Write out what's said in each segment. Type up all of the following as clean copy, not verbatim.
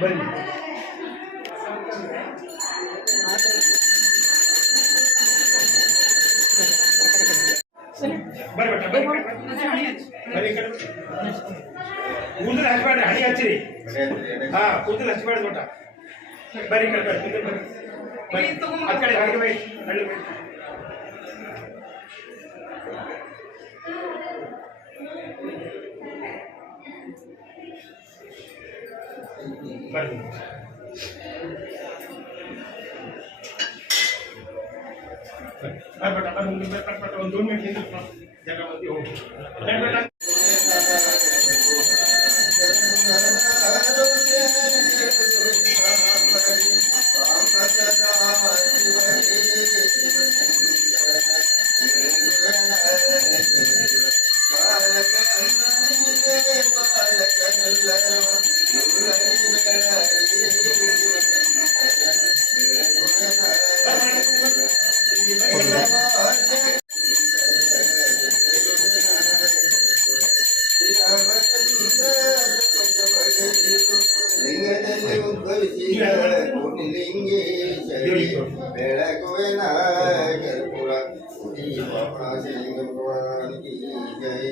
ಬನ್ನಿ ಕೂದಲು ಹಚ್ಚಬೇಡ್ರಿ, ಹಣಿ ಹಚ್ಚಿರಿ. ಹಾ, ಕೂದಲು ಹಚ್ಚಬೇಡ ದೊಡ್ಡ. ಬರ್ರಿ ಕಡೆ ಬರ್ರಿ, ಆ ಕಡೆ ಹಾಗೆ ಬೈ, ಹಳ್ಳಿ ಬೈ. ಬರ್ರಿ ಬೇಟ ಒಂದು 2 ಮಿನಿಟ್ ಜಾಗ ಬಂದು ಹೋಗಿ ಬೇಟ. ಬೆಳಗುವೆನ ಕರ್ಪೂರ ಭಗವಾನಿಗೆ ಜೈ.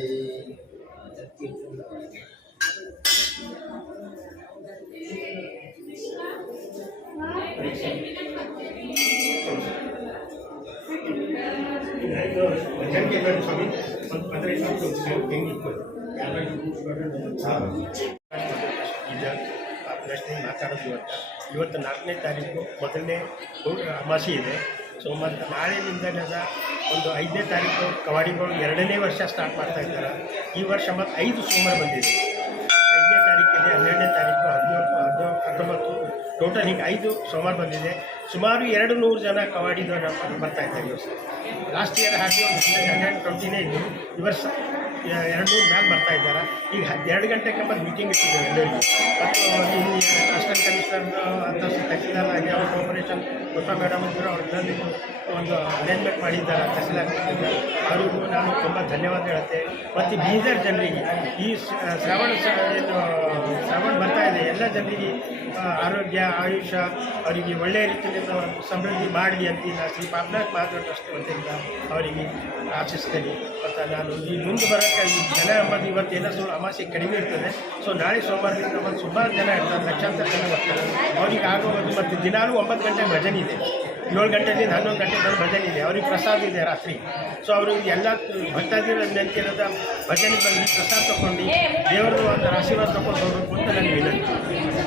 ಸ್ವಾಮಿ ಪ್ರಶ್ನೆ ಮಾತಾಡೋದು ಇವತ್ತು 4ನೇ ತಾರೀಕು ಮೊದಲನೇ ಅಮಾವಾಸ್ಯೆ ಇದೆ. ಸೋಮವಾರ ನಾಳೆಯಿಂದಲೇ ಒಂದು 5ನೇ ತಾರೀಕು ಕವಾಡಿಗಳು 2ನೇ ವರ್ಷ ಸ್ಟಾರ್ಟ್ ಮಾಡ್ತಾ ಇದ್ದಾರೆ. ಈ ವರ್ಷ ಮತ್ತು 5 ಸೋಮವಾರ ಬಂದಿದೆ. 5ನೇ ತಾರೀಕಿದೆ, 12ನೇ ತಾರೀಕು, 17, 19 ಟೋಟಲ್ ಹೀಗೆ 5 ಸೋಮವಾರ ಬಂದಿದೆ. ಸುಮಾರು 200 ಜನ ಕವಾಡಿದವರು ಬರ್ತಾ ಇದ್ದಾರೆ. ಈ ವರ್ಷ ಲಾಸ್ಟ್ ಇಯರ್ ಹಾಕಿ ಒಂದು 120 ಇದ್ದು, ಈ ವರ್ಷ 200 ಮ್ಯಾಲೆ ಬರ್ತಾ ಇದ್ದಾರೆ. ಈಗ 2 ಗಂಟೆಗೆ ಬಂದು ಮೀಟಿಂಗ್ ಇಟ್ಟಿದ್ದೇವೆ ಎಲ್ಲರಿಗೂ. ಮತ್ತು ಇಲ್ಲಿ ಅಸಿಸ್ಟೆಂಟ್ ಕಮಿಷನರ್ ಅಂತ ತಹಸೀಲ್ದಾರ್ ಆಗಿ ಅವ್ರ ಕೋಪರೇಷನ್ ಹೊಸ ಮೇಡಮ್ ಇದ್ದರು, ಅವ್ರಲ್ಲಿ ಒಂದು ಅರೇಂಜ್ಮೆಂಟ್ ಮಾಡಿದ್ದಾರೆ ತಹಸೀಲ್ದಾರ್. ಅವರಿಗೂ ನಾನು ತುಂಬ ಧನ್ಯವಾದ ಹೇಳ್ತೇವೆ. ಮತ್ತು ಬೀದರ್ ಜನರಿಗೆ ಈ ಶ್ರಾವಣ ಬರ್ತಾ ಇದೆ, ಎಲ್ಲ ಜನರಿಗೆ ಆರೋಗ್ಯ ಆಯುಷ್ಯ ಅವರಿಗೆ ಒಳ್ಳೆಯ ರೀತಿಯಿಂದ ಸಮೃದ್ಧಿ ಮಾಡಲಿ ಅಂತ ನಾನು ಶ್ರೀ ಪಾಪನಾಥ್ ಮಹಾದೇವ ಟ್ರಸ್ಟ್ ವತಿಯಿಂದ ಅವರಿಗೆ ಆಶಿಸ್ತೇನೆ. ಮತ್ತು ನಾನು ಈ ಮುಂದೆ ಬರೋಕ್ಕೆ ಈ ಜನ ಎಂಬುದು ಇವತ್ತೇನೋ ಅಮಾವಾಸ್ಯೆ ಕಡಿಮೆ ಇರ್ತದೆ. ಸೊ ನಾಳೆ ಸೋಮವಾರದಿಂದ ಮತ್ತು ಸುಮಾರು ಜನ ಇರ್ತಾರೆ, ಲಕ್ಷಾಂತರ ಜನ ಬರ್ತಾರೆ. ಅವ್ರಿಗೆ ಆಗೋದು ಮತ್ತು ದಿನಾಲೂ 9 ಗಂಟೆ ಭಜನೆ ಇದೆ, 7 ಗಂಟೆಯಿಂದ 11 ಗಂಟೆ ತನಕ ಭಜನೆ ಇದೆ. ಅವ್ರಿಗೆ ಪ್ರಸಾದ ಇದೆ ರಾತ್ರಿ. ಸೊ ಅವ್ರಿಗೆ ಎಲ್ಲ ಭಕ್ತಾದಿರ ನೆನಪಿರೋದ ಭಜನೆ ಬಂದು ಪ್ರಸಾದ ತೊಗೊಂಡು ದೇವರದ್ದು ಒಂದು ಆಶೀರ್ವಾದ ತೊಗೊಂಡು ಹೋಗಬೇಕು ಅಂತ ನನಗೆ ವಿನಂತಿ.